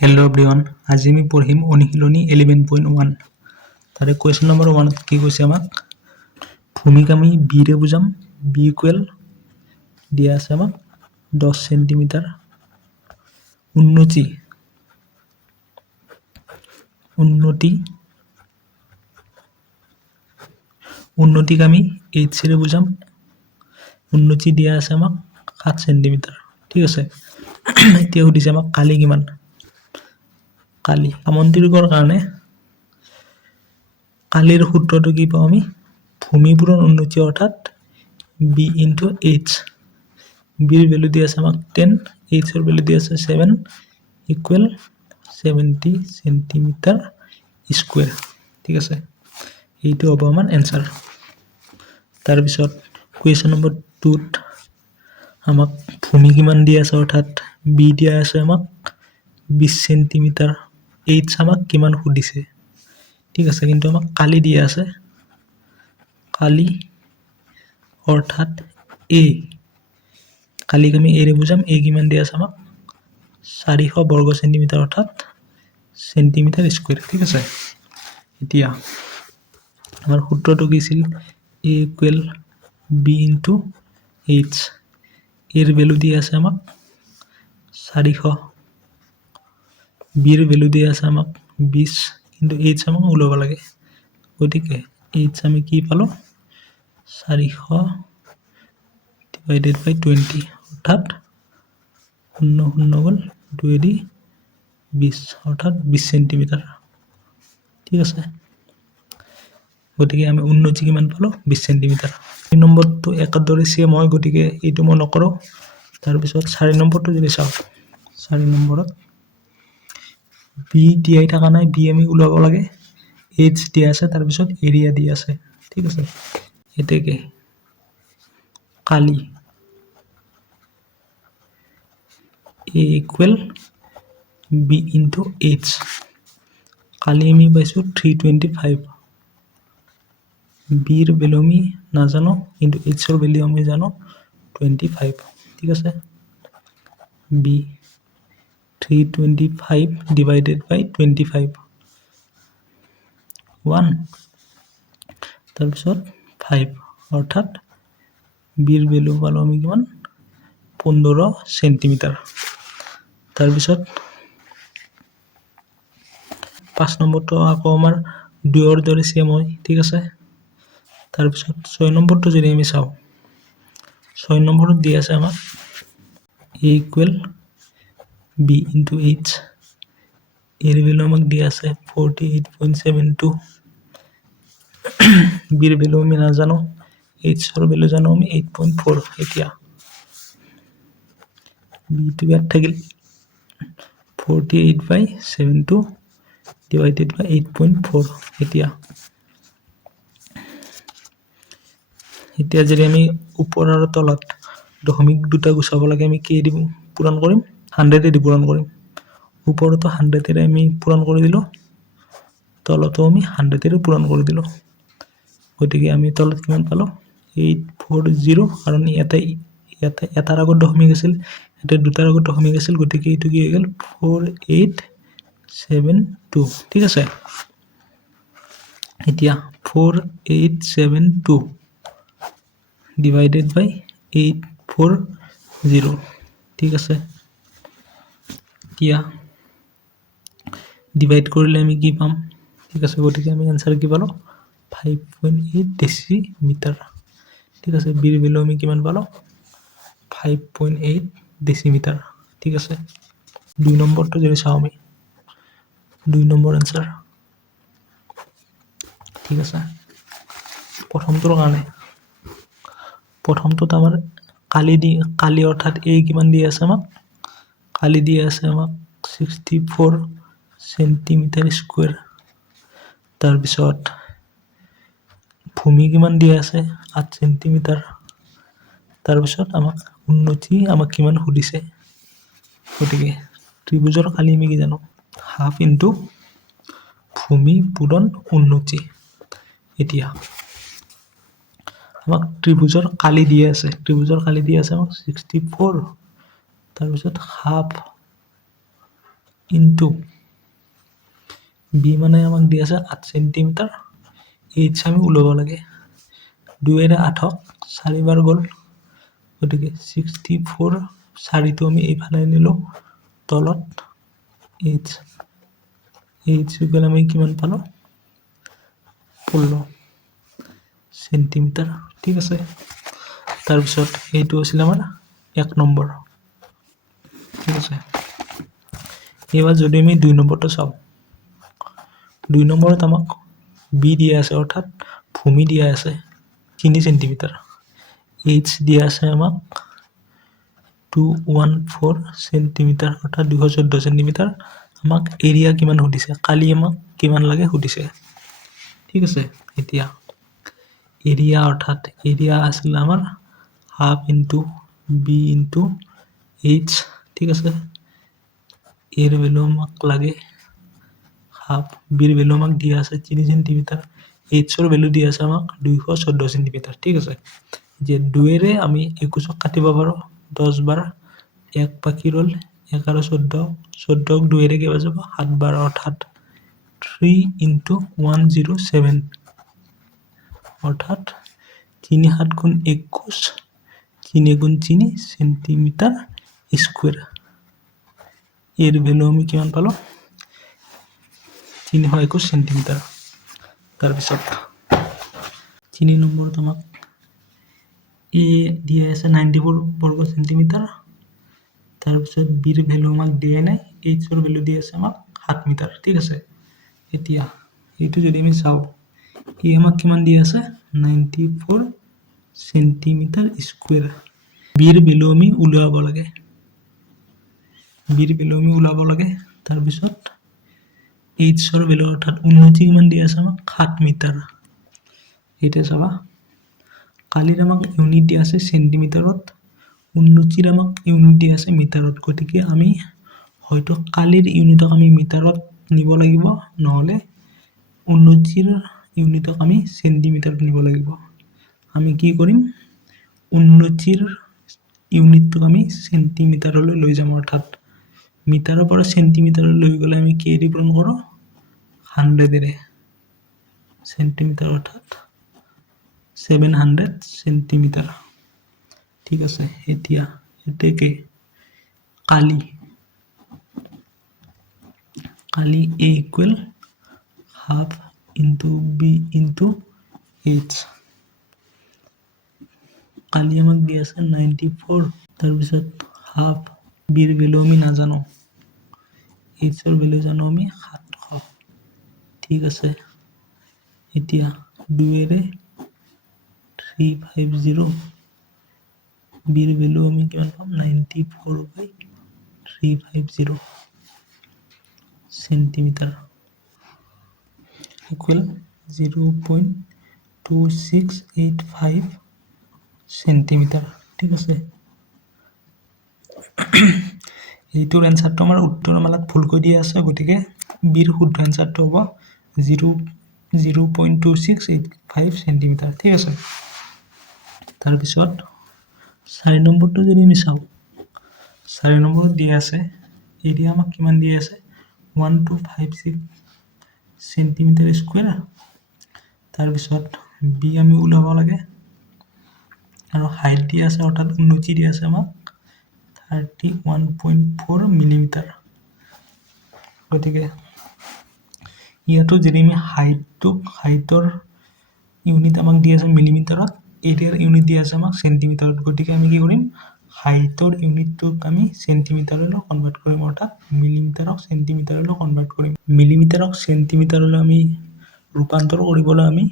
Hello' everyone, আজি আমি পঢ়িম অনুশীলনী 11.1। তাৰে কুৱেশ্যন নম্বৰ 1 কি কৈছে আমাক ভূমিক আমি বিৰে বুজাম। বি ইকুৱেল দিয়া আছে আমাক 10 সেন্টিমিটাৰ। উন্নতিক আমি এইচ ৰে বুজাম। উন্নতি দিয়া আছে আমাক 7 সেন্টিমিটাৰ। ঠিক আছে, এতিয়া সুধিছে আমাক কালি কিমান। কালি সামন্তিকৰ কাৰণে কালিৰ সূত্ৰটো কি পাওঁ আমি, ভূমি পূৰণ উন্নতি অৰ্থাৎ বি ইনটু এইচ। বিৰ ভেলু দি আছে আমাক 10, এইচৰ ভেলু দি আছে 7 ইকুৱেল 70 সেন্টিমিটাৰ স্কুৱেৰ। ঠিক আছে, এইটো হ'ব আমাৰ এনচাৰ। তাৰপিছত কুৱেশ্যন নম্বৰ 2ত আমাক ভূমি কিমান দি আছে অৰ্থাৎ বি দিয়া আছে আমাক 20 সেন্টিমিটাৰ। এইচ আমাক কিমান সুধিছে। ঠিক আছে, কিন্তু আমাক কালি দিয়া আছে, কালি অৰ্থাৎ এ। কালিক আমি এৰে বুজাম। এ কিমান দিয়া আছে আমাক 400 বৰ্গ সেন্টিমিটাৰ অৰ্থাৎ সেন্টিমিটাৰ স্কুৱেৰ। ঠিক আছে, এতিয়া আমাৰ সূত্ৰটো কি আছিল, a equal B into H. এৰ ভেলু দি আছে আমাক 400, বিৰ ভেলু দি আছে আমাক 20, কিন্তু এইচ আমাক ওলাব লাগে। গতিকে এইচ আমি কি পালোঁ, 400 ডিভাইডেড বাই 20 অৰ্থাৎ 0 গ'ল 2 দি 20 অৰ্থাৎ 20 সেন্টিমিটাৰ। ঠিক আছে, গতিকে আমি উন্নতি কিমান পালোঁ, 20 সেন্টিমিটাৰ। 3 নম্বৰটো একেদৰে চেম হয়, গতিকে এইটো মই নকৰোঁ। তাৰপিছত 4 নম্বৰটো যদি চাওঁ, 4 নম্বৰত বি দিয়াই থকা নাই, বি আমি ওলাব লাগে। এইচ দিয়া আছে, তাৰপিছত এৰিয়া দি আছে। ঠিক আছে, এতেকে কালি A equal B into H. কালি আমি পাইছোঁ 325। বিৰ ভেলু আমি নাজানো, কিন্তু এইচৰ ভেলু আমি জানো 25। ঠিক আছে, বি 325 ডিভাইডেড বাই 25 1, তাৰপিছত 5 অৰ্থাৎ বিৰ ভেলু পালোঁ আমি কিমান, 15 সেন্টিমিটাৰ। তাৰপিছত 5 নম্বৰটো আকৌ আমাৰ 2ৰ দৰে চেম হয়। ঠিক আছে, তাৰপিছত 6 নম্বৰটো যদি আমি চাওঁ, 6 নম্বৰত দি আছে আমাক a equal B into H. এৰ ভেলু আমাক দিয়া আছে 48.72। বিৰ ভেলু আমি নাজানো, এইচৰ ভেলু জানো আমি 8.4। এতিয়া বিটো ইয়াত থাকিল 48/72 ডিভাইডেড বাই 8.4। এতিয়া যদি আমি ওপৰ আৰু তলত দশমিক দুটা গুচাব লাগে, আমি কি দি পূৰণ কৰিম, 100 দি পূৰণ কৰিম। ওপৰতো 100 আমি পূৰণ কৰি দিলোঁ, তলতো আমি 100 পূৰণ কৰি দিলোঁ। গতিকে আমি তলত কিমান পালোঁ, 840, কাৰণ ইয়াতে এটাৰ আগত দশমিক আছিল, ইয়াতে দুটাৰ আগত দশমিক আছিল, গতিকে এইটো কি হৈ গ'ল 4872। ঠিক আছে, এতিয়া 4872 ডিভাইডেড বাই 840। ঠিক আছে, এতিয়া ডিভাইড কৰিলে আমি কি পাম। ঠিক আছে, গতিকে আমি এনচাৰ কি পালোঁ, 5.8 ডেচিমিটাৰ। ঠিক আছে, বিৰ ভেলু আমি কিমান পালোঁ, 5.8 ডেচিমিটাৰ। ঠিক আছে, 2 নম্বৰটো যদি চাওঁ আমি, 2 নম্বৰ এনচাৰ। ঠিক আছে, প্ৰথমটোৰ কাৰণে প্ৰথমটোত আমাৰ কালি অৰ্থাৎ এ কিমান দি আছে আমাক, কালি দি আছে আমাক 64 সেন্টিমিটাৰ স্কুৱেৰ। তাৰপিছত ভূমি কিমান দিয়া আছে 8 সেন্টিমিটাৰ। তাৰপিছত আমাক উন্নতি আমাক কিমান সুধিছে, গতিকে ত্ৰিভুজৰ কালি আমি কি জানো, হাফ ইনটু ভূমি পূৰণ উন্নতি। এতিয়া আমাক ত্ৰিভুজৰ কালি দি আছে, আমাক 64, তাৰপিছত হাফ ইনটু বি মানে আমাক দি আছে 8 সেন্টিমিটাৰ, এইচ আমি ওলাব লাগে। 2ৰে 8ক 4 বাৰ গ'ল, গতিকে 64, 4টো আমি এইফালে নিলোঁ তলত, এইচ ইকুৱেল আমি কিমান পালোঁ 16 সেন্টিমিটাৰ। ঠিক আছে, তাৰপিছত এইটো আছিল আমাৰ 1 নম্বৰ। ঠিক আছে, এইবাৰ যদি আমি 2 নম্বৰটো চাওঁ, 2 নম্বৰত আমাক বি দিয়া আছে, অৰ্থাৎ ভূমি দিয়া আছে 3 সেন্টিমিটাৰ, এইচ দিয়া আছে আমাক 214 সেন্টিমিটাৰ, অৰ্থাৎ 214 সেন্টিমিটাৰ। আমাক এৰিয়া কিমান সুধিছে, কালি আমাক কিমান লাগে সুধিছে। ঠিক আছে, এতিয়া এৰিয়া, অৰ্থাৎ এৰিয়া আছিল আমাৰ half into B into H. ঠিক আছে, এৰ ভেলু আমাক লাগে হাফ, বিৰ ভেলু আমাক দিয়া আছে 3 সেন্টিমিটাৰ, এইচৰ ভেলু দিয়া আছে আমাক 214 সেন্টিমিটাৰ। ঠিক আছে, যে 2ৰে আমি 21ক কাটিব পাৰোঁ 10 বাৰ, 1 বাকী ৰ'ল 1 আৰু 14, 14ক 2ৰে কেইবাৰ যাব 7 বাৰ, অৰ্থাৎ 3 ইনটু 107, অৰ্থাৎ 3 7 গুণ 21, 3 গুণ 3 সেন্টিমিটাৰ স্কুৱেৰ। এৰ ভ্যালু আমি কিমান পালোঁ 321 সেন্টিমিটাৰ। তাৰপিছত 3 নম্বৰত আমাক এ দিয়া আছে 94 বৰ্গ সেন্টিমিটাৰ, তাৰপিছত বিৰ ভ্যালু আমাক দিয়া নাই, এইচৰ ভ্যালু দিয়া আছে আমাক 7 মিটাৰ। ঠিক আছে, এতিয়া এইটো যদি আমি চাওঁ, ই আমাক কিমান দিয়া আছে 94 সেন্টিমিটাৰ স্কুৱেৰ। বিৰ ভ্যালু আমি উলিয়াব লাগে, বিৰ ভ্যালু আমি ওলাব লাগে। তাৰপিছত এইচৰ ভ্যালু, অৰ্থাৎ উন্নতি কিমান দিয়া আছে আমাক 7 মিটাৰ। এতিয়া চাবা, কালিৰ আমাক ইউনিট দিয়া আছে সেন্টিমিটাৰত, উন্নতিৰ আমাক ইউনিট দিয়া আছে মিটাৰত, গতিকে আমি হয়তো কালিৰ ইউনিটক আমি মিটাৰত নিব লাগিব, নহ'লে উন্নতিৰ ইউনিটক আমি সেন্টিমিটাৰত নিব লাগিব। আমি কি কৰিম, উন্নতিৰ ইউনিটটোক আমি সেন্টিমিটাৰলৈ লৈ যাম, অৰ্থাৎ মিটাৰৰ পৰা সেন্টিমিটাৰলৈ লৈ গ'লে আমি কি দি পূৰণ কৰোঁ 100ৰে সেন্টিমিটাৰ, অৰ্থাৎ 700 সেন্টিমিটাৰ। ঠিক আছে, এতিয়া এতেকে কালি A equal half into B into H. কালি আমাক দি আছে 94, তাৰপিছত হাফ, বিৰ ভেলু আমি নাজানো, এইচৰ ভেলু জানো আমি 700। ঠিক আছে, এতিয়া 2ৰে 350, বিৰ ভেলু আমি কিমান পাম 94/350 সেন্টিমিটাৰ, ইকুৱেল 0.2685 সেন্টিমিটাৰ। ঠিক আছে, এইটোৰ এনচাৰটো আমাৰ উত্তৰমালাত ভুলকৈ দিয়া আছে, গতিকে বিৰ শুদ্ধ এনচাৰটো হ'ব 0.2685 সেন্টিমিটাৰ। ঠিক আছে, তাৰপিছত 4 নম্বৰটো যদি আমি চাওঁ, 4 নম্বৰত দিয়া আছে এৰিয়া আমাক কিমান দিয়া আছে 1256 সেন্টিমিটাৰ স্কুৱেৰ। তাৰপিছত বি আমি ওলাব লাগে, আৰু হাইট দিয়া আছে, অৰ্থাৎ উন্নতি দিয়া আছে আমাক 31.4 মিলিমিটাৰ। গতিকে ইয়াতো যদি আমি হাইটৰ ইউনিট আমাক দিয়া আছে মিলিমিটাৰত, এৰিয়াৰ ইউনিট দিয়া আছে আমাক সেন্টিমিটাৰত, গতিকে আমি কি কৰিম হাইটৰ ইউনিটটোক আমি সেন্টিমিটাৰলৈ কনভাৰ্ট কৰিম, অৰ্থাৎ মিলিমিটাৰক সেন্টিমিটাৰলৈ কনভাৰ্ট কৰিম। মিলিমিটাৰক সেন্টিমিটাৰলৈ আমি ৰূপান্তৰ কৰিবলৈ আমি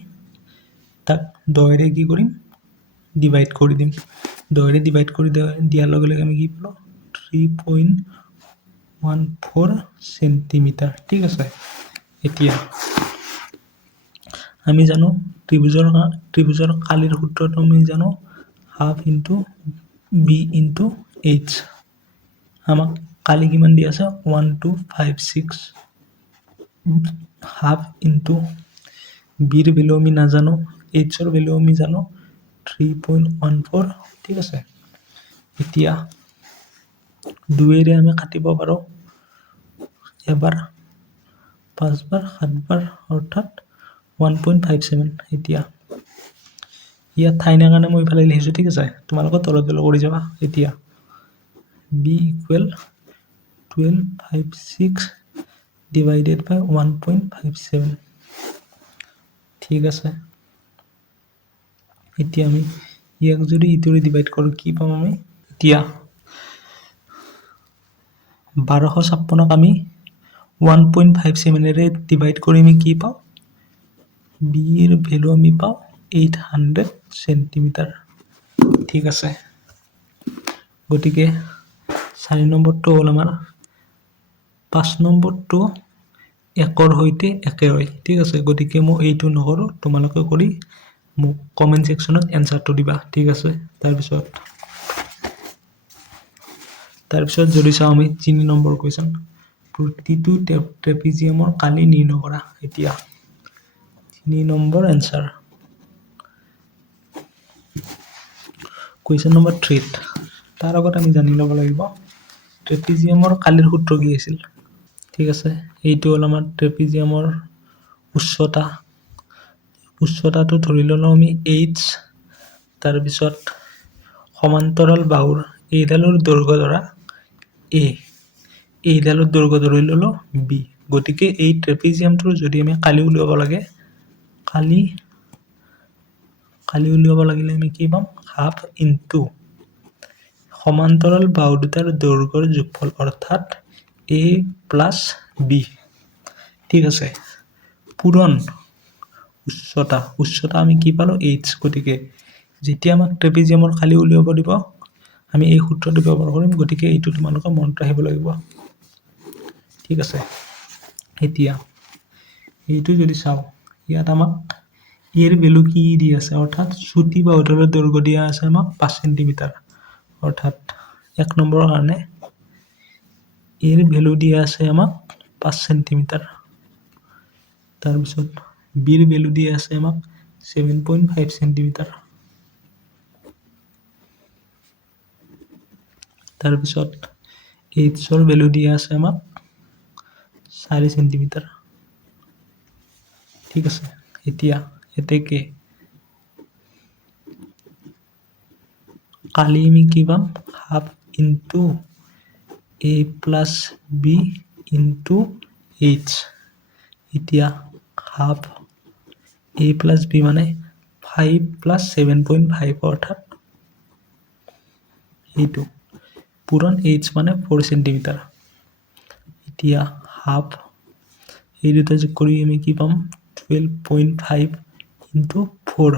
তাক 10ৰে কি কৰিম ডিভাইড কৰি দিম। 10ৰে ডিভাইড কৰি দিয়াৰ লগে লগে আমি কি পালোঁ 3.14 সেন্টিমিটাৰ। ঠিক আছে, এতিয়া আমি জানো ত্ৰিভুজৰ কালিৰ সূত্ৰটো আমি জানো half into B into H. আমাক কালি কিমান দিয়া আছে 1256, হাফ ইনটু বিৰ ভেলু আমি নাজানো, এইচৰ ভেলু আমি জানো 3.14। ঠিক আছে, এতিয়া 2ৰে আমি কাটিব পাৰোঁ এবাৰ 5 বাৰ 7 বাৰ অৰ্থাৎ 1.57 এতিয়া ইয়াত ঠাই নাই কাৰণে মই ইফালে লিখিছোঁ ঠিক আছে তোমালোকৰ তলত কৰি যাবা এতিয়া b equal 1256 divided by 1.57 ঠিক আছে এতিয়া আমি ইয়াক যদি ইটোৰে ডিভাইড কৰোঁ কি পাম আমি এতিয়া 1256ক আমি 1.57 এৰে ডিভাইড কৰি আমি কি পাওঁ b এৰ ভ্যালু আমি পাওঁ 800 সেন্টিমিটাৰ ঠিক আছে গতিকে 4 নম্বৰটো হ'ল আমাৰ 5 নম্বৰটো একৰ সৈতে একে হয় ঠিক আছে গতিকে মই এইটো নকৰো তোমালোকে কৰি মোক কমেন্ট সেকশনত এনসাৰটো দিবা ঠিক আছে তাৰপিছত যদি চাও আমি 3 নম্বৰ কোৱেশ্চন প্ৰতিটো ট্ৰেপিজিয়ামৰ কালি নিৰ্ণয় কৰা এতিয়া 3 নম্বৰ এনসাৰ Question number 3 তাৰ আগত আমি জানি ল'ব লাগিব ট্ৰেপিজিয়ামৰ কালিৰ সূত্ৰ কি আছিল ঠিক আছে এইটো হ'ল আমাৰ ট্ৰেপিজিয়ামৰ উচ্চতাটো ধৰি ললো আমি h তাৰ পিছত সমান্তৰাল বাহুৰ এইডালৰ দৈৰ্ঘ্য ধৰা a এইডালৰ দৈৰ্ঘ্য ধৰি ললো b গতিকে এই ট্ৰেপিজিয়ামটোৰ যদি আমি কালি উলিয়াব লাগে কালি উলিয়াব লাগিলে আমি কি পাম হাফ ইনটু সমান্তৰাল বাহু দুটাৰ দৈৰ্ঘ্যৰ যোগফল অৰ্থাৎ a প্লাস b ঠিক আছে পূৰণ উচ্চতা আমি কি পালো h গতিকে যেতিয়া আমাক ট্ৰেপিজিয়ামৰ কালি উলিয়াব দিব আমি এই সূত্ৰটো ব্যৱহাৰ কৰিম গতিকে এইটো তোমালোকে মনত ৰাখিব লাগিব ঠিক আছে এতিয়া এইটো যদি চাও ইয়াত আমাক এৰ ভ্যালু কি দি আছে অৰ্থাৎ ছুটি বাহুটোৰ দৈৰ্ঘ্য দিয়া আছে আমাক 5 সেন্টিমিটাৰ অৰ্থাৎ 1 নম্বৰৰ কাৰণে এৰ ভ্যালু দিয়া আছে আমাক 5 সেন্টিমিটাৰ তাৰ পিছত বিৰ ভ্যালু দিয়া আছে আমাক 7.5 সেন্টিমিটাৰ তাৰ পিছত h ৰ ভ্যালু দিয়া আছে আমাক 4 সেন্টিমিটার ঠিক আছে এতিয়া এতেকে কালি আমি কি পাম half into a plus b into h এতিয়া হাফ a plus b মানে 5 plus 7.5 অৰ্থাৎ এইটো পূৰণ h মানে 4 সেন্টিমিটাৰ এতিয়া হাফ এই দুটা যোগ কৰি আমি কি পাম 12.5 into 4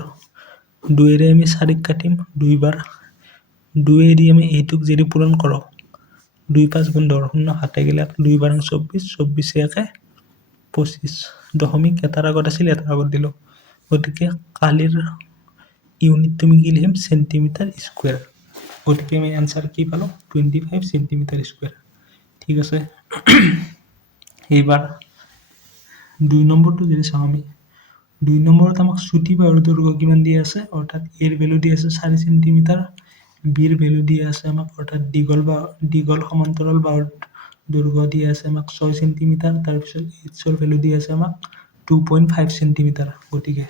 দুইৰে আমি 4 কাটিম দুইবাৰ দুইৰে আমি এইটোক যদি পূৰণ কৰো 2 5 গুণ 10 শূন্য হাতে গেলে 2 বাৰ 24 24 একে 25 দশমিক এটাৰ আগত আছিল এটাৰ আগত দিলো গতিকে কালিৰ ইউনিট তুমি কি লিখিম সেন্টিমিটার স্কয়ার গতিকে আমি आंसर কি পালো 25 সেন্টিমিটার স্কয়ার ঠিক আছে এইবাৰ 2 নম্বৰটো যদি চাও আমি 2 নম্বৰত আমাক ছুটি বাহুৰ দৈৰ্ঘ্য কিমান দিয়া আছে অৰ্থাৎ এৰ ভ্যালু দিয়া আছে 4 সেন্টিমিটাৰ বিৰ ভ্যালু দিয়া আছে আমাক অৰ্থাৎ দীঘল সমান্তৰাল বাহুৰ দৈৰ্ঘ্য দিয়া আছে আমাক 6 সেন্টিমিটাৰ তাৰ পিছত h ৰ ভ্যালু দিয়া আছে আমাক 2.5 সেন্টিমিটাৰ গতিকে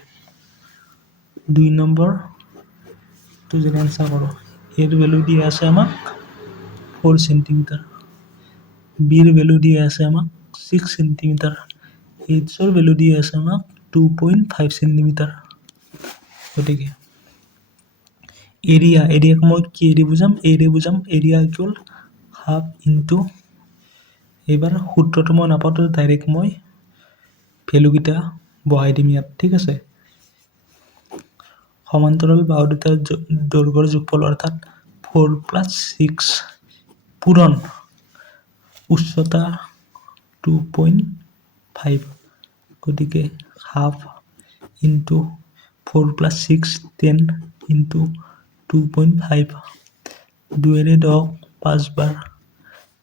2 নম্বৰ তো যদি आंसर কৰো এৰ ভ্যালু দিয়া আছে আমাক 4 সেন্টিমিটাৰ বিৰ ভ্যালু দিয়া আছে আমাক 6 সেন্টিমিটাৰ h ৰ ভ্যালু দিয়া আছে আমাক 2.5 সেন্টিমিটাৰ গতিকে এৰিয়াক মই কি এৰি বুজাম এৰিয়া ইকুয়াল হাফ ইনটু এবাৰ সূত্ৰটো মই নাপাতো ডাইৰেক্ট মই ভ্যালু কিটা বহাই দিম ইয়াত ঠিক আছে সমান্তৰাল বাহু দুটাৰ দৈৰ্ঘ্যৰ যোগফল অৰ্থাৎ 4 plus 6 পূৰণ উচ্চতা 2.5 গতিকে হাফ ইনটু 4 plus 6 10 into 2.5 দুইৰে 10 5 বাৰ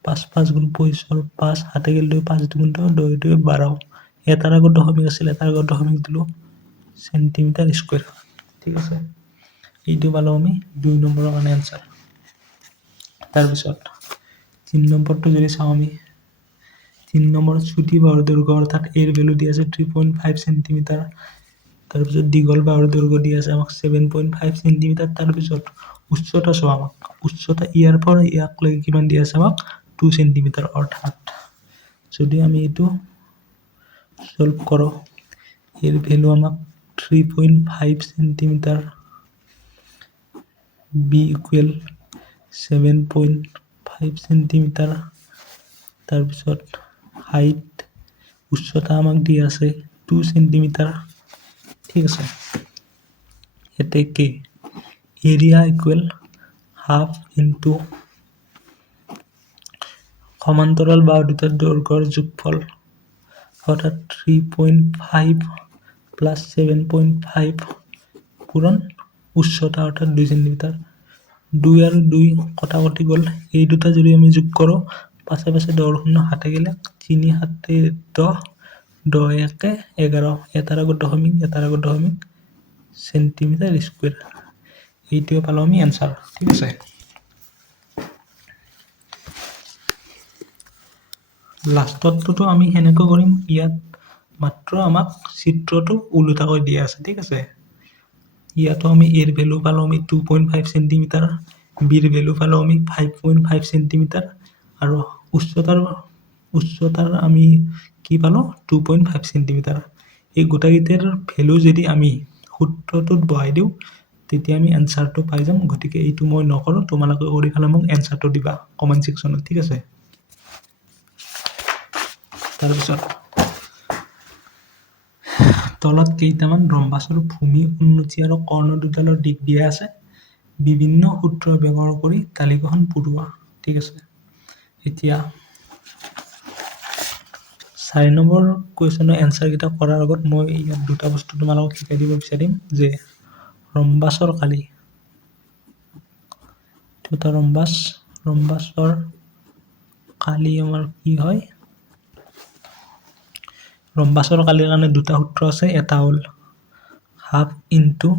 5 5 গুণ 25 5 হাতে গেল 2 5 গুণ 2 2 12 এটাৰ আগত দশমিক আছিল এটাৰ আগত দশমিক দিলো সেন্টিমিটাৰ স্কয়াৰ ঠিক আছে এইটো পালো আমি 2 নম্বৰৰ কাৰণে आंसर তাৰ পিছত 3 নম্বৰটো যদি চাও আমি 3 নম্বৰত চুটি বাহুৰ দৈৰ্ঘ্য অৰ্থাৎ এৰ ভ্যালু দি আছে 3.5 সেন্টিমিটাৰ তাৰপিছত দীঘল বাহুৰ দৈৰ্ঘ্য দি আছে আমাক 7.5 সেন্টিমিটাৰ তাৰপিছত উচ্চতা চোৱা আমাক উচ্চতা ইয়াৰ পৰা ইয়াকলৈকে কিমান দি আছে আমাক 2 সেন্টিমিটাৰ অৰ্থাৎ যদি আমি এইটো সলভ কৰোঁ এৰ ভ্যালু আমাক 3.5 সেন্টিমিটাৰ b ইকুয়াল 7.5 সেন্টিমিটাৰ তাৰপিছত হাইট উচ্চতা আমাক দি আছে 2 সেন্টিমিটার ঠিক আছে এতে কি এরিয়া ইকুয়াল হাফ ইনটু সমান্তরাল বাহু দুটাৰ দৈৰ্ঘ্যৰ যোগফল অর্থাৎ 3.5 প্লাস 7.5 পূরণ উচ্চতা অর্থাৎ 2 সেন্টিমিটার 2 আর 2 কটাকটি গল এই দুটা যদি আমি যোগ করো পাশে পাশে 10 শূন্য হাতে গেলে 3 হাতে 10 10 একে 11 এটার আগত দশমিক এটার আগত দশমিক সেন্টিমিটার স্কয়ার এইটোৱে পালো আমি आंसर ঠিক আছে লাষ্টতটো আমি হেনেকৈ কৰিম ইয়াত মাত্ৰ আমাক চিত্ৰটো উলটাকৈ দিয়া আছে ঠিক আছে ইয়াতো আমি এর ভ্যালু পালো আমি 2.5 সেন্টিমিটার বির ভ্যালু পালো আমি 5.5 সেন্টিমিটার আৰু উচ্চতাৰ আমি কি পালো 2.5 সেন্টিমিটাৰ এই গোটাকেইটাৰ ভ্যালু যদি আমি সূত্ৰটোত বহাই দিও তেতিয়া আমি आंसरটো পাই যাম গতিকে এইটো মই নকৰো তোমালোকে কৰি ফেলে মোক आंसरটো দিবা কমেন্ট সেকশনত ঠিক আছে তাৰপিছত তলত কেইটামান ৰম্বাসৰ ভূমি উন্নতি আৰু কৰ্ণ দুডালৰ দিক দিয়া আছে বিভিন্ন সূত্ৰ ব্যৱহাৰ কৰি তালিকাখন পূৰোৱা ঠিক আছে এতিয়া 4 নম্বৰ কোৱেশ্চনৰ এনসাৰ কিটা কৰাৰ আগত মই ইয়াত দুটা বস্তু তোমালোকক শিকাই দিব বিচাৰিম যে ৰম্বাসৰ কালি দুটা ৰম্বাসৰ কালি আমাৰ কি হয় ৰম্বাসৰ কালিৰ কাৰণে দুটা সূত্ৰ আছে এটা হ'ল half into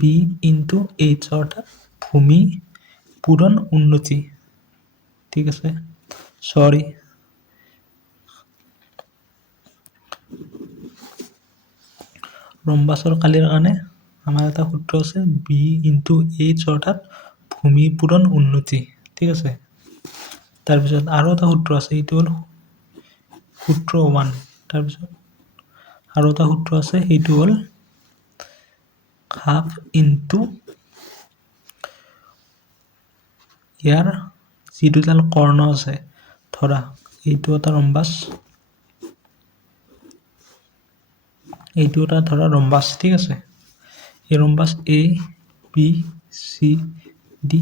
b into h অৰ্থাৎ ভূমি পূৰণ উন্নতি ঠিক আছে সৰি ৰম্বাসৰ কালিৰ কাৰণে আমাৰ এটা সূত্ৰ আছে b ইনটু h অৰ্থাৎ ভূমি পূৰণ উন্নতি ঠিক আছে তাৰপিছত আৰু এটা সূত্ৰ আছে এইটো হ'ল সূত্ৰ 1 তাৰপিছত আৰু এটা সূত্ৰ আছে এইটো হ'ল হাফ ইনটু ইয়াৰ যি দুডাল কৰ্ণ আছে ধৰা এইটো এটা ৰম্বাস এইটো এটা ধৰা ৰম্বাস ঠিক আছে এই ৰম্বাস a b c d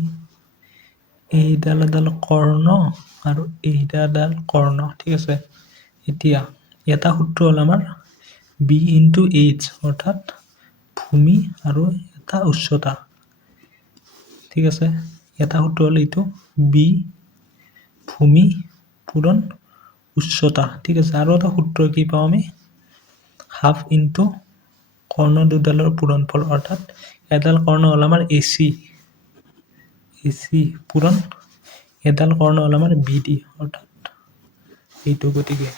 এইডাল কৰ্ণ আৰু এইডাল কৰ্ণ ঠিক আছে এতিয়া এটা সূত্ৰ হ'ল আমাৰ b ইনটু h অৰ্থাৎ ভূমি আৰু এটা উচ্চতা ঠিক আছে এটা সূত্ৰ হ'ল এইটো b ভূমি পূৰণ উচ্চতা ঠিক আছে আৰু এটা সূত্ৰ কি পাওঁ আমি হাফ ইনটু কৰ্ণ দুডালৰ পূৰণফল অৰ্থাৎ এডাল কৰ্ণ হ'ল আমাৰ ac পূৰণ এডাল কৰ্ণ হ'ল আমাৰ bd অৰ্থাৎ এইটো গতিকে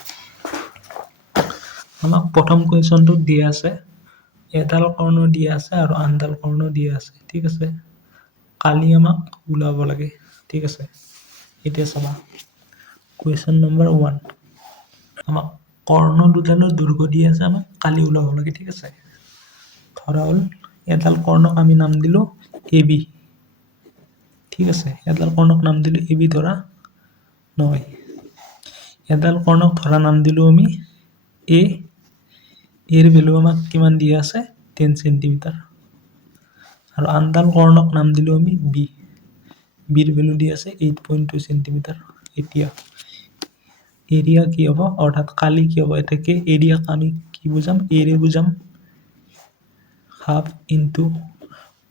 আমাক প্ৰথম কোৱেশ্চনটো দিয়া আছে এডাল কৰ্ণ দিয়া আছে আৰু আনডাল কৰ্ণ দিয়া আছে ঠিক আছে কালি আমাক উলাব লাগে ঠিক আছে এতিয়া চাবা কোৱেশ্চন নম্বৰ 1 আমাক কৰ্ণ দুডালৰ দৈৰ্ঘ্য দিয়া আছে আমাক কালি উলাব লাগে ঠিক আছে ধৰা হ'ল এডাল কৰ্ণক আমি নাম দিলো ab ঠিক আছে এডাল কৰ্ণক নাম দিলো ab ধৰা নহয় এডাল কৰ্ণক ধৰা নাম দিলো আমি a এৰ ভ্যালু আমাক কিমান দিয়া আছে 10 সেন্টিমিটাৰ আৰু আনডাল কৰ্ণক নাম দিলো আমি b বিৰ ভ্যালু দি আছে 8.2 সেন্টিমিটাৰ এতিয়া এৰিয়া কি হ'ব অৰ্থাৎ কালি কি হ'ব এটাকে এৰিয়া আমি কি বুজাম এৰে বুজাম হাফ ইনটু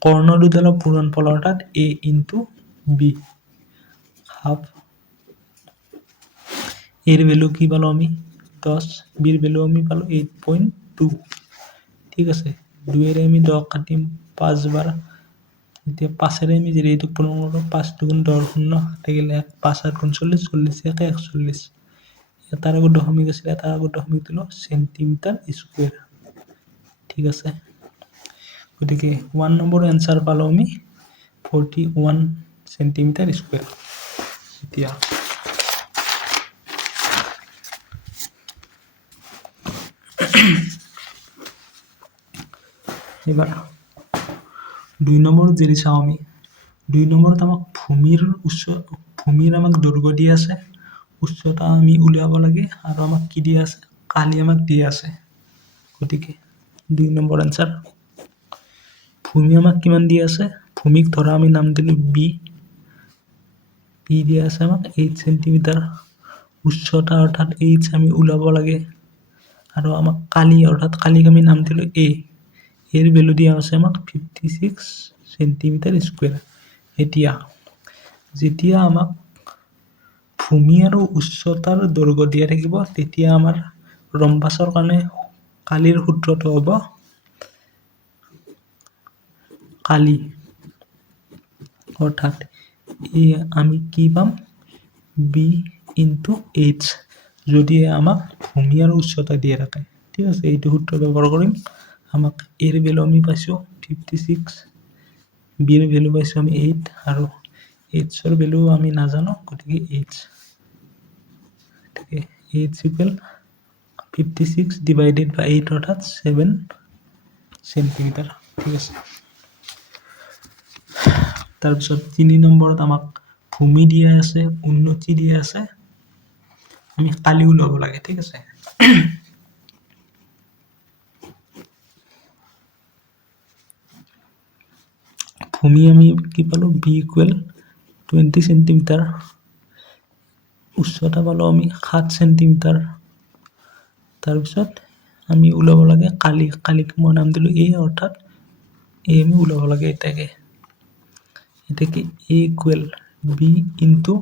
কৰ্ণ দুডালৰ পূৰণফল অৰ্থাৎ a ইনটু b হাফ এর ভ্যালু কি পালো আমি 10 বির ভ্যালু আমি পালো 8.2 ঠিক আছে 2 এর আমি 10 কাটিম 5 বার এতিয়া 5 আমি যদি এইটোক পূৰণ কৰোঁ 5 দুগুণ 10 শূন্য থাকিলে 5 আৰ 40 40 একে 41 এটাৰ আগত দশমিক আছিলে এটাৰ আগত দশমিক দিলোঁ চেণ্টিমিটাৰ স্কুৱেৰ ঠিক আছে গতিকে 1 নম্বৰ এনসাৰ পালোঁ আমি 41 সেন্টিমিটাৰ স্কয়াৰ এতিয়া এবাৰ 2 নম্বৰ যদি চাওঁ আমি 2 নম্বৰত আমাক ভূমিৰ আমাক দৈৰ্ঘ্য দিয়া আছে উচ্চতা আমি উলিয়াব লাগে আৰু আমাক কি দিয়া আছে কালি আমাক দিয়া আছে গতিকে 2 নম্বৰ আনসাৰ ভূমি আমাক কিমান দিয়া আছে ভূমিক ধৰা আমি নাম দিলো বি দিয়া আছে আমাক 8 সেন্টিমিটাৰ উচ্চতা অৰ্থাৎ h আমি উলাব লাগে আৰু আমাক কালি অৰ্থাৎ কালিক আমি নাম দিলো a এর ভ্যালু দিয়া আছে আমাক 56 সেন্টিমিটার স্কয়ার এতিয়া যেতিয়া আমাক ভূমি আৰু উচ্চতাৰ দৈৰ্ঘ্য দিয়া থাকিব তেতিয়া আমাৰ ৰম্বাসৰ কাৰণে কালিৰ সূত্ৰটো হ'ব কালি অৰ্থাৎ আমি কি পাম b into h যদি আমাক ভূমি আৰু উচ্চতা দিয়া থাকে ঠিক আছে এইটো সূত্ৰ ব্যৱহাৰ কৰিম আমাক এৰ ভ্যালু আমি পাইছো 56 b এৰ ভ্যালু পাইছো আমি 8 আৰু h এর ভ্যালু আমি নাজানো গতিকে h ঠিক h ইকুয়াল 56 ডিভাইডেড বাই 8 অর্থাৎ 7 সেন্টিমিটার ঠিক আছে তাৰপিছত 3 নম্বৰত আমাক ভূমি দিয়া আছে উন্নতি দিয়া আছে আমি কালি উলাব লাগে ঠিক আছে ভূমি আমি কি পালো b ইকুয়াল 20 সেন্টিমিটার উচ্চতা পালো আমি 7 সেন্টিমিটার তাৰপিছত আমি উলাব লাগে কালিক মই নাম দিলো a অৰ্থাৎ a আমি উলাব লাগে এটাকে এটাকে a equal b into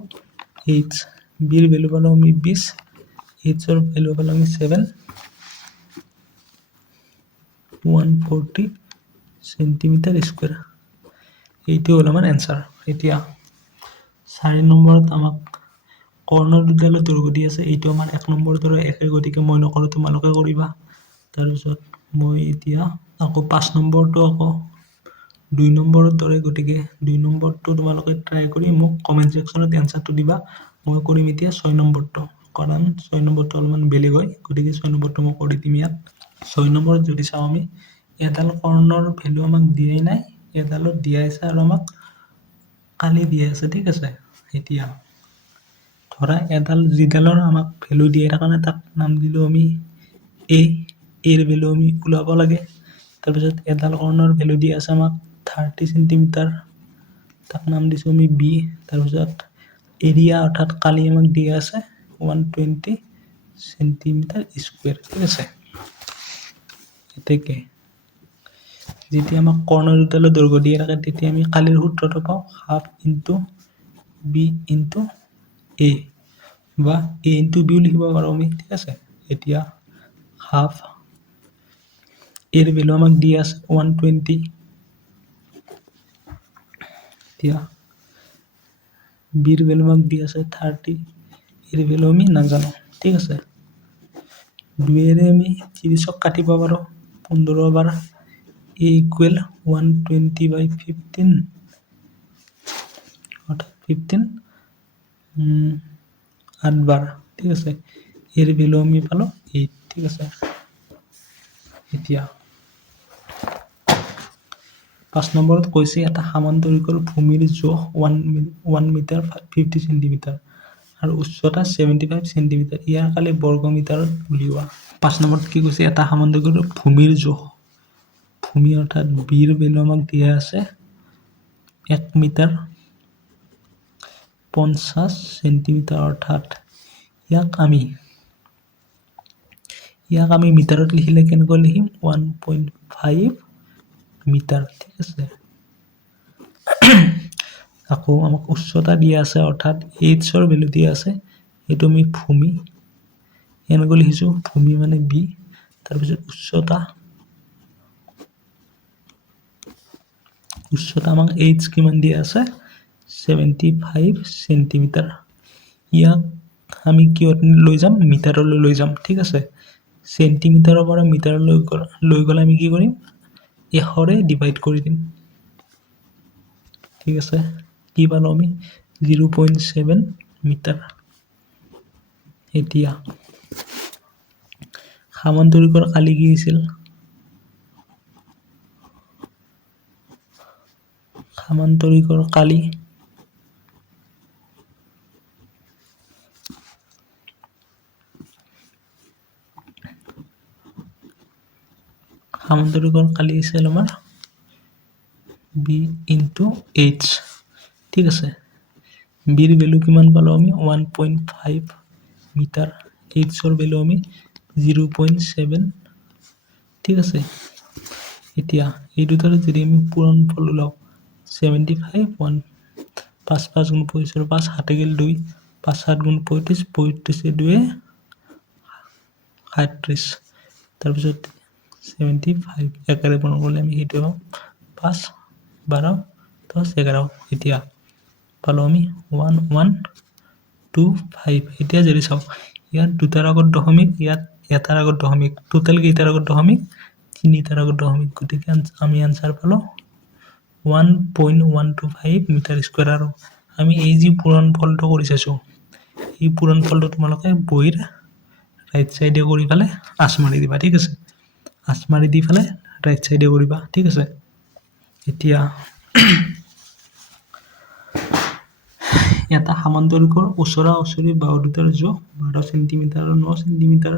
h b এর ভ্যালু পালো আমি 20 h এর ভ্যালু পালো আমি 7 140 সেন্টিমিটার স্কয়ার এইটো হল আমাৰ আনসাৰ এতিয়া 4 নম্বৰত আমাক কৰ্ণৰ দুডালৰ দৈৰ্ঘ্য দি আছে এইটো আমাৰ 1 নম্বৰ দৰে একে গতিকে মই নকৰো তোমালোকে কৰিবা তাৰপিছত মই এতিয়া আকৌ 5 নম্বৰটো আকৌ 2 নম্বৰৰ দৰে গতিকে 2 নম্বৰটো তোমালোকে ট্ৰাই কৰি মোক কমেন্ট সেকশনত আনসাৰটো দিবা মই কৰিম এতিয়া 6 নম্বৰটো কাৰণ 6 নম্বৰটো অলপমান বেলেগ হয় গতিকে 6 নম্বৰটো মই কৰি দিম ইয়াত 6 নম্বৰত যদি চাও আমি এডাল কৰ্ণৰ ভ্যালু আমাক দিয়াই নাই এডালত দিয়া আছে আৰু আমাক কালি দিয়া আছে ঠিক আছে এতিয়া ধৰা এডাল জিডালৰ আমাক ভ্যালু দিয়ে কাৰণে তাক নাম দিলো আমি a এৰ ভ্যালু আমি উলাব লাগে তাৰপিছত এডাল কৰ্ণৰ ভ্যালু দিয়া আছে আমাক 30 সেন্টিমিটাৰ তাক নাম দিছো আমি b তাৰপিছত এৰিয়া অৰ্থাৎ কালি আমাক দিয়া আছে 120 সেন্টিমিটাৰ স্কয়াৰ ঠিক আছে এটাকে যেতিয়া আমাক কৰ্ণৰ দুডালৰ দৈৰ্ঘ্য দিয়া থাকে তেতিয়া আমি কালিৰ সূত্ৰটো পাওঁ half into b into a বা a ইনটু b লিখিব পাৰো আমি ঠিক আছে এতিয়া হাফ এর ভ্যালু আমাক দিয়া আছে 120 এতিয়া b এর ভ্যালু আমাক দিয়া আছে 30 এর ভ্যালু আমি নাজানো ঠিক আছে 2 এর আমি 30 কাটিব পাৰো 15 বার a ইকুয়াল 120 বাই 15 অর্থাৎ 15 8 বার ঠিক আছে এর ভ্যালু আমি পালো 8 ঠিক আছে এতিয়া 5 নম্বৰত কৈছে এটা সামান্তৰিকৰ ভূমিৰ জোখ 1 মিটাৰ 50 সেন্টিমিটাৰ আৰু উচ্চতা 75 সেন্টিমিটাৰ ইয়াৰ কালি বৰ্গ মিটাৰত উলিওৱা 5 নম্বৰত কি কৈছে এটা সামান্তৰিকৰ ভূমিৰ জোখ ভূমি অৰ্থাৎ b এৰ ভ্যালু আমাক দিয়া আছে 1 মিটাৰ 50 সেন্টিমিটাৰ অৰ্থাৎ ইয়াক আমি মিটাৰত লিখিলে কেনেকৈ লিখিম 1.5 মিটাৰ ঠিক আছে আকৌ আমাক উচ্চতা দিয়া আছে অৰ্থাৎ h এর ভ্যালু দিয়া আছে এটো আমি ভূমি এনেকৈ লিখিছো ভূমি মানে b তাৰপিছত উচ্চতা উচ্চতা আমাক এইচ কিমান দিয়া আছে 75 সেন্টিমিটাৰ ইয়াক আমি কিহত লৈ যাম মিটাৰলৈ লৈ যাম ঠিক আছে সেন্টিমিটাৰৰ পৰা মিটাৰলৈ লৈ গ'লে আমি কি কৰিম 100ৰে ডিভাইড কৰি দিম ঠিক আছে কি পালো আমি 0.7 মিটাৰ এতিয়া সামান্তৰিকৰ কালি কি আছিল সামান্তৰিকৰ কালি আছিল আমাৰ b into h ঠিক আছে b ৰ ভ্যালু কিমান পালো আমি 1.5 মিটাৰ h ৰ ভ্যালু আমি 0.7 ঠিক আছে এতিয়া এই দুটাৰ যদি আমি পূৰণফল ওলাও 75 1 5 5 গুণ 5 5 7 গেল 2 5 7 গুণ 35 35 2 37 তাৰপিছত 75 একাৰে পূৰণ কৰিলে আমি সেইটো পাম 5 12 10 11 এতিয়া পালো আমি 1125 এতিয়া যদি চাও ইয়াত দুটাৰ আগত দশমিক ইয়াত এটাৰ আগত দশমিক টোটাল কেইটাৰ আগত দশমিক তিনিটাৰ আগত দশমিক গতিকে আমি আনসাৰ পালো 1.125 মিটাৰ স্কয়াৰ আৰু আমি এই যে পূৰণফলটো কৰি চাইছো এই পূৰণফলটো তোমালোকে বহিৰ ৰাইট সাইডে কৰি ফালে আছ মাৰি দিবা ঠিক আছে আছ মাৰি দি ফালে ৰাইট সাইডে কৰিবা ঠিক আছে এতিয়া এটা সামান্তৰিকৰ ওচৰা ওচৰি বাহু দুটাৰ জোখ 12 সেন্টিমিটাৰ আৰু 9 সেন্টিমিটাৰ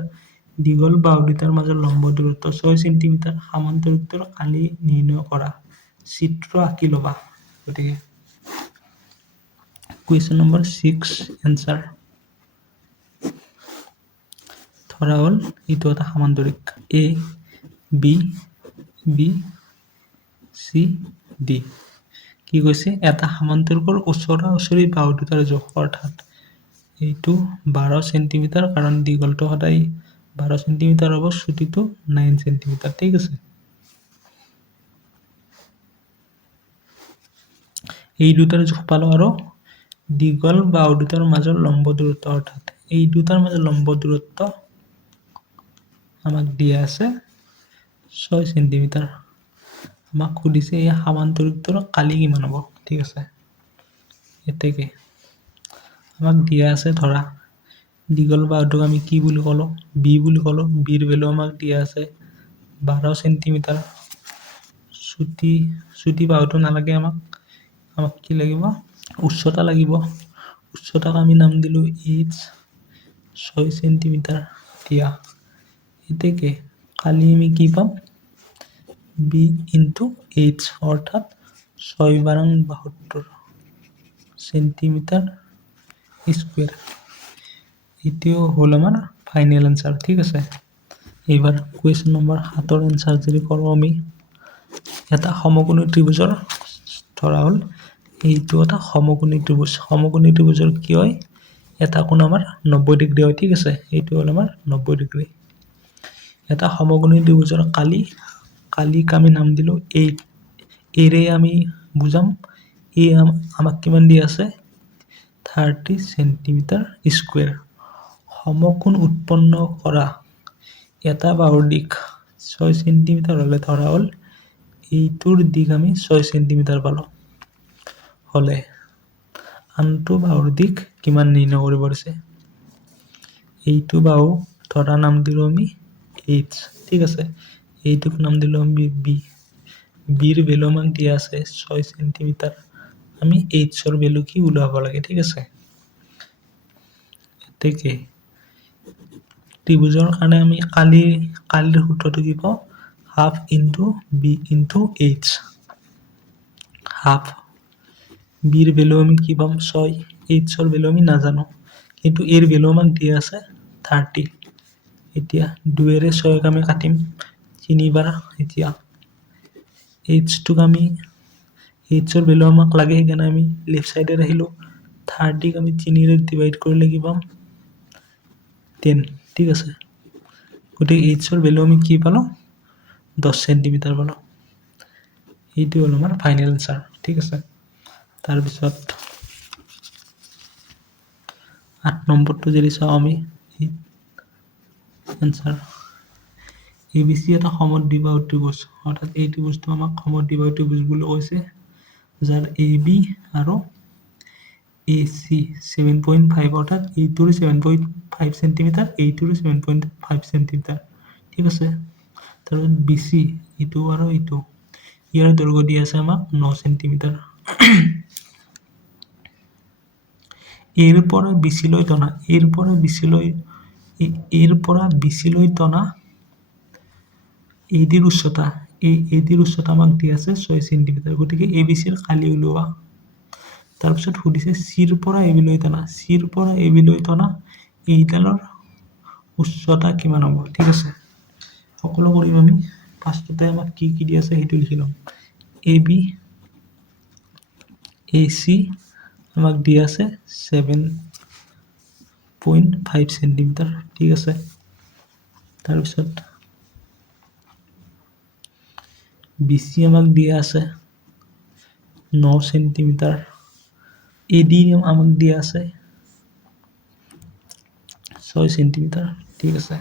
দীঘল বাহু দুটাৰ মাজৰ লম্ব দূৰত্ব 6 সেন্টিমিটাৰ সামান্তৰিকটোৰ কালি নিৰ্ণয় কৰা চিত্ৰ আঁকি লবা গতিকে কুৱেশ্যন নম্বৰ 6 এনসাৰ ধৰা হল এইটো এটা সামান্তৰিক a b b c d কি কৈছে এটা সামান্তৰিকৰ ওচৰা ওচৰি বাহু দুটাৰ জোখ অৰ্থাৎ এইটো 12 সেন্টিমিটাৰ কাৰণ দীঘলটো সদায় 12 সেন্টিমিটাৰ হ'ব চুটিটো 9 সেন্টিমিটাৰ ঠিক আছে এই দুটাৰ জোখ পালো আৰু দীঘল বাহু দুটাৰ মাজৰ লম্ব দূৰত্ব অৰ্থাৎ এই দুটাৰ মাজৰ লম্ব দূৰত্ব আমাক দিয়া আছে 6 সেন্টিমিটাৰ আমাক সুধিছে এই সামান্তৰিকটোৰ কালি কিমান হ'ব ঠিক আছে এতেকে আমাক দিয়া আছে ধৰা দীঘল বাহুটোক আমি কি বুলি কলো b বুলি কলো b ৰ ভ্যালু আমাক দিয়া আছে 12 সেন্টিমিটাৰ চুটি বাহুটো নালাগে আমাক কি লাগিব উচ্চতা লাগিব উচ্চতাক আমি নাম দিলো h 6 সেন্টিমিটাৰ দিয়া এতেকে কালি আমি কি পাম b into h অর্থাৎ 6 বারং 72 সেন্টিমিটার স্কয়ার এটিও হল আমার ফাইনাল আনসার ঠিক আছে এবার কোয়েশ্চন নম্বৰ 7 এৰ আনসাৰ যদি কৰো আমি এটা সমকোণী ত্ৰিভুজৰ ধৰা হল এইটো এটা সমকোণী ত্ৰিভুজৰ কি হয় এটা কোণ আমাৰ 90 ডিগ্ৰী হয় ঠিক আছে এইটো হল আমাৰ 90 ডিগ্ৰী এটা সমকোণী ত্ৰিভুজৰ কালিক আমি নাম দিলো এৰে আমি বুজাম এই আমাক কিমান দি আছে 30 সেন্টিমিটাৰ স্কয়াৰ সমকোণ উৎপন্ন কৰা এটা বাহুৰ দিক 6 সেন্টিমিটাৰ হলে ধৰা হল এইটোৰ দিক আমি 6 সেন্টিমিটাৰ পালো হলে আনটো বাহুৰ দিক কিমান নিৰ্ণয় কৰিব আছে এইটো বাহু ধৰা নাম দিলো আমি h ঠিক আছে এইটোক নাম দিলো আমি b b ৰ ভ্যালু আমাক দিয়া আছে 6 সেন্টিমিটাৰ আমি h ৰ ভ্যালু কি উলাব লাগে ঠিক আছে এতেকে ত্ৰিভুজৰ কাৰণে আমি কালিৰ সূত্ৰটো কি পাও half into b into h half b ৰ ভ্যালু আমি কি পাম 6 h ৰ ভ্যালু আমি নাজানো কিন্তু এৰ ভ্যালু আমাক দিয়া আছে 30 এতিয়া 2 এৰে 6 ক আমি কাটিম 3 বাৰ এতিয়া h টোক আমি h ৰ ভ্যালু আমাক লাগে সেইকাৰণে আমি লেফট সাইডে ৰাখিলো 30 ক আমি 3 ৰে ডিভাইড কৰিলে কি পাম 10 ঠিক আছে গতিকে h ৰ ভ্যালু আমি কি পালো 10 সেন্টিমিটাৰ পালো এইটো হ'ল আমাৰ ফাইনেল এনচাৰ ঠিক আছে তাৰপিছত 8 নম্বৰটো যদি চাওঁ আমি এনচাৰ ABC এটা সমদ্বিবাহু ত্ৰিভুজ অৰ্থাৎ এই ত্ৰিভুজটো আমাক সমদ্বিবাহু ত্ৰিভুজ বুলি কৈছে যাৰ AB আৰু AC 7.5 অৰ্থাৎ এইটোৰ 7.5 সেন্টিমিটাৰ এইটোৰ 7.5 সেন্টিমিটাৰ ঠিক আছে তাৰপিছত BC এইটো আৰু এইটো ইয়াৰ দৈৰ্ঘ্য দি আছে আমাক 9 সেন্টিমিটাৰ এৰ পৰা BC লৈ টনা এৰ পৰা BC লৈ টনা AD উচ্চতা AD উচ্চতা আমাক দি আছে 6 সেন্টিমিটাৰ গতিকে ABC ৰ কালি উলিওৱা তাৰপিছত সুধিছে চিৰ পৰা AB লৈ টনা এইডালৰ উচ্চতা কিমান হ'ব ঠিক আছে সকলো কৰিম আমি ফাৰ্ষ্টতে আমাক কি দি আছে সেইটো লিখি লম AB AC আমাক দি আছে 7.5 সেন্টিমিটাৰ ঠিক আছে তাৰপিছত BC আমাক দিয়া আছে 9 সেন্টিমিটাৰ AD আমাক দিয়া আছে 6 সেন্টিমিটাৰ ঠিক আছে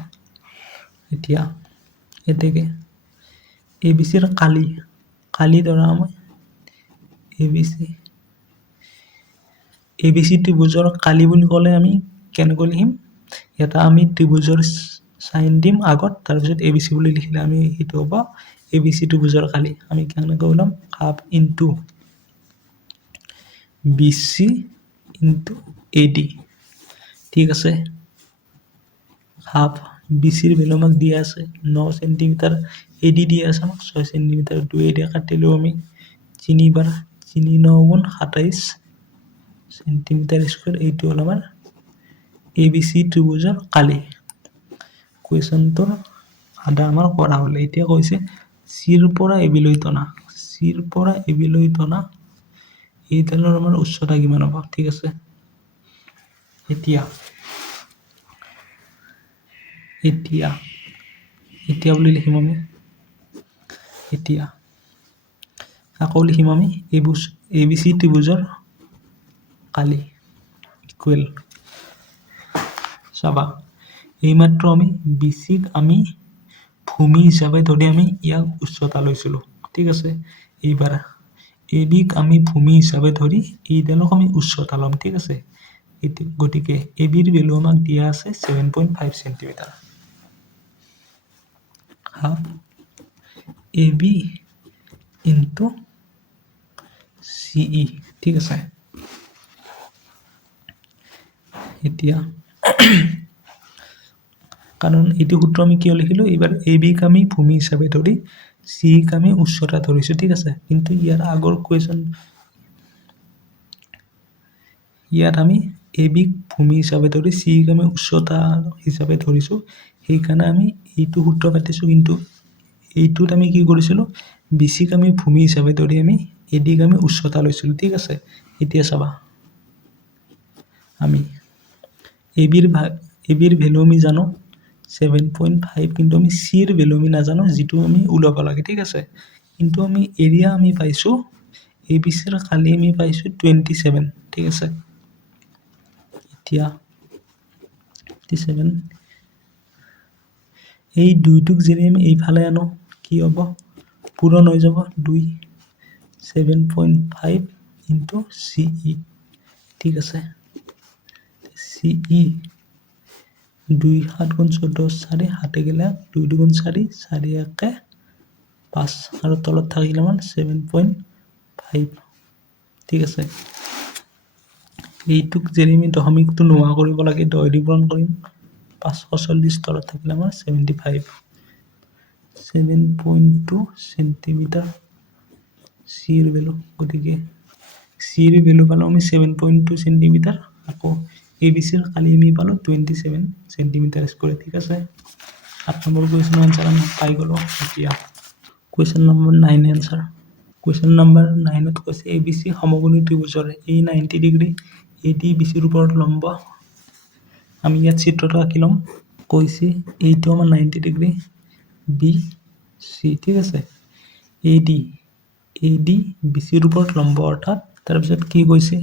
এতিয়া এতেকে ABC ৰ কালি ধৰা আমি ABC ত্ৰিভুজৰ কালি বুলি ক'লে আমি কেনেকৈ লিখিম এটা আমি ত্ৰিভুজৰ সাইন দিম আগত তাৰপিছত ABC বুলি লিখিলে আমি সেইটো হ'ব ABC ত্ৰিভুজৰ কালি আমি কেনেকৈ ওলাম half into BC into AD ঠিক আছে হাফ BC ৰ ভ্যালু আমাক দিয়া আছে 9 সেন্টিমিটাৰ AD দিয়া আছে আমাক 6 সেন্টিমিটাৰ 2 দিয়ে কাটিলো আমি 3 বাৰ 3 9 গুণ 27 সেন্টিমিটাৰ স্কয়াৰ এইটো হ'ল আমাৰ ABC ত্ৰিভুজৰ কালি কোৱেশ্যনটোৰ আধা আমাৰ কৰা হ'ল এতিয়া কৈছে চিৰ পৰা AB লৈ টনা এইডালৰ আমাৰ উচ্চতা কিমান হ'ব ঠিক আছে এতিয়া বুলি লিখিম আমি এতিয়া আকৌ লিখিম আমি ABC ত্ৰিভুজৰ কালি ইকুৱেল চাবা এইমাত্ৰ আমি BCক আমি ভূমি হিচাপে ধৰি আমি ইয়াক উচ্চতা লৈছিলোঁ ঠিক আছে এইবাৰ ABক আমি ভূমি হিচাপে ধৰি এইডালক আমি উচ্চতা ল'ম ঠিক আছে গতিকে ABৰ ভ্যালু আমাক দিয়া আছে 7.5 centimetre half AB into CE ঠিক আছে এতিয়া কাৰণ এইটো সূত্ৰ আমি কিয় লিখিলো এবাৰ ABক আমি ভূমি হিচাপে ধৰি CEক আমি উচ্চতা ধৰিছো ঠিক আছে কিন্তু ইয়াৰ আগৰ কোৱেশ্যন ইয়াত আমি ABক ভূমি হিচাপে ধৰি CEক আমি উচ্চতা হিচাপে ধৰিছো সেইকাৰণে আমি এইটো সূত্ৰ পাতিছো কিন্তু এইটোত আমি কি কৰিছিলো BCক আমি ভূমি হিচাপে ধৰি আমি ADক আমি উচ্চতা লৈছিলো ঠিক আছে এতিয়া চাবা আমি ABৰ ভ্যালু আমি জানো 7.5 কিন্তু আমি C ৰ ভ্যালু আমি নাজানো যেটো আমি উলাব লাগে ঠিক আছে কিন্তু আমি এৰিয়া আমি পাইছো ABC ৰ কালি আমি পাইছো 27 ঠিক আছে এতিয়া 27 এই দুইটোক যদি আমি এইফালে আনো কি হ'ব পূৰণ হৈ যাব 2 7.5 ইনটু CE ঠিক আছে CE 2 7 গুণ 14 4 হাতে গেলে 2 2 4 4 1 5 আৰু তলত থাকিলে আমাৰ 7.5 ঠিক আছে এইটোক যদি আমি দশমিকটো নোহোৱা কৰিব লাগে 10 দি পূৰণ কৰিম 540 তলত থাকিলে আমাৰ 75 7.2 সেন্টিমিটাৰ C ৰ ভ্যালু গতিকে C ৰ ভ্যালু পালো আমি 7.2 সেন্টিমিটাৰ আকৌ ABC ৰ কালি আমি পালো 27 সেন্টিমিটাৰ স্কয়াৰ ঠিক আছে 8 নম্বৰ কোৱেশ্যন আনসাৰ আমি পাই গলো এতিয়া question number 9 answer question number 9 ত কৈছে ABC সমকোণী ত্ৰিভুজৰ এই 90 ডিগ্ৰী AD BC ৰ ওপৰত লম্ব আমি ইয়াত চিত্ৰটো আঁকি লম কৈছে এইটো আমাৰ 90 ডিগ্ৰী BC ঠিক আছে AD AD BCৰ ওপৰত লম্ব অৰ্থাৎ তাৰপিছত কি কৈছে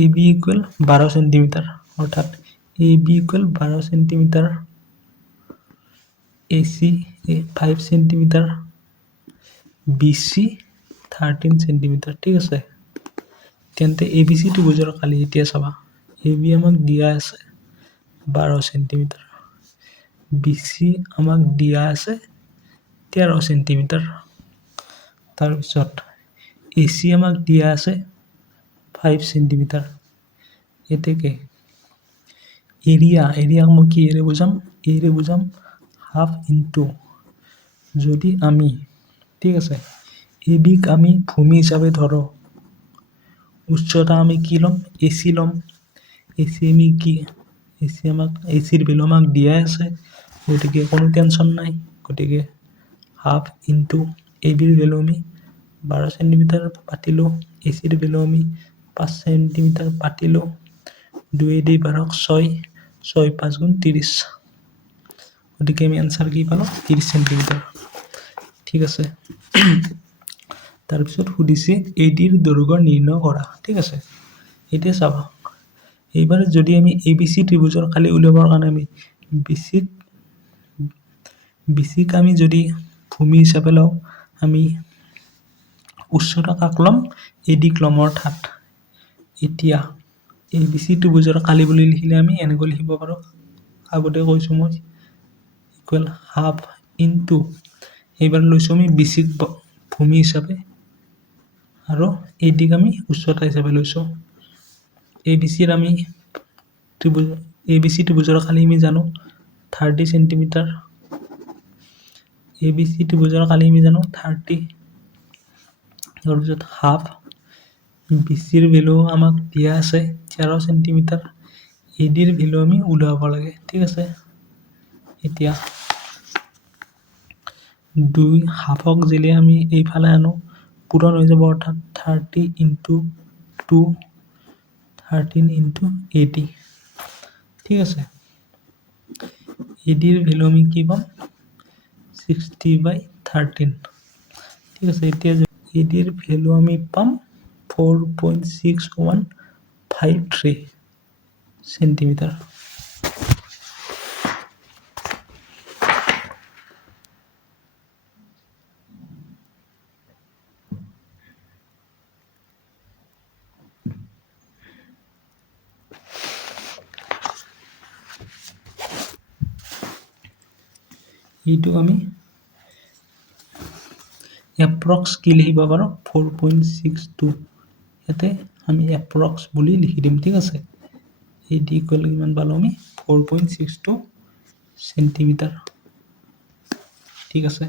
AB ইকুৱেল 12 সেন্টিমিটাৰ অৰ্থাৎ AB equal 12 centimetre AC 5 centimetre BC 13 centimetre ঠিক আছে তেন্তে ABC ত্ৰিভুজৰ কালি এতিয়া চাবা AB আমাক দিয়া আছে 12 সেন্টিমিটাৰ BC আমাক দিয়া আছে 13 সেন্টিমিটাৰ তাৰপিছত AC আমাক দিয়া আছে 5 সেন্টিমিটাৰ এতেকে এৰিয়াক মই কি এৰে বুজাম হাফ ইনটু যদি আমি ঠিক আছে ABক আমি ভূমি হিচাপে ধৰো উচ্চতা আমি কি লম AC লম AC আমি কি AC আমাক ACৰ ভ্যালু আমাক দিয়াই আছে গতিকে কোনো টেনশন নাই গতিকে হাফ ইনটু ABৰ ভ্যালু আমি 12 সেন্টিমিটাৰ পাতিলো ACৰ ভ্যালু আমি 5 সেন্টিমিটাৰ পাতিলো 2 দি 12 6 6 5 গুণ 30 গতিকে আমি আনসার কি পালো 30 সেন্টিমিটার ঠিক আছে তাৰপিছত সুধিছে ADৰ দৈৰ্ঘ্য নিৰ্ণয় কৰা ঠিক আছে এতিয়া চাবা এইবাৰ যদি আমি ABC ত্ৰিভুজৰ কালি উলিয়াবৰ কাৰণে আমি BCক আমি যদি ভূমি হিচাপে লওঁ আমি উচ্চতা কাক লম ADক লম অৰ্থাৎ এতিয়া ABC ত্ৰিভুজৰ কালি বুলি লিখিলে আমি এনেকৈ লিখিব পাৰো আগতে কৈছো মই ইকুৱেল হাফ ইনটু এইবাৰ লৈছো আমি BCক ভূমি হিচাপে আৰু ADক আমি উচ্চতা হিচাপে লৈছো ABCৰ আমি ABC ত্ৰিভুজৰ কালি আমি জানো 30 সেন্টিমিটাৰ ABC ত্ৰিভুজৰ কালি আমি জানো 30 তাৰপিছত হাফ BCৰ ভ্যালু আমাক দিয়া আছে 13 সেন্টিমিটাৰ ADৰ ভ্যালু আমি উলিয়াব লাগে ঠিক আছে এতিয়া 2 হাফক জিলে আমি এইফালে আনো পূৰণ হৈ যাব অৰ্থাৎ 30 ইনটু 2 13 ইনটু 80 ঠিক আছে ADৰ ভ্যালু আমি কি পাম 60/13 ঠিক আছে এতিয়া ADৰ ভ্যালু আমি পাম 4.6153 সেন্টিমিটাৰ এইটো আমি এপ্ৰক্স কি লিখিব পাৰো 4.62 ইয়াতে আমি এপ্ৰক্স বুলি লিখি দিম ঠিক আছে AD ইকুৱেল কিমান পালো আমি 4.62 সেন্টিমিটাৰ ঠিক আছে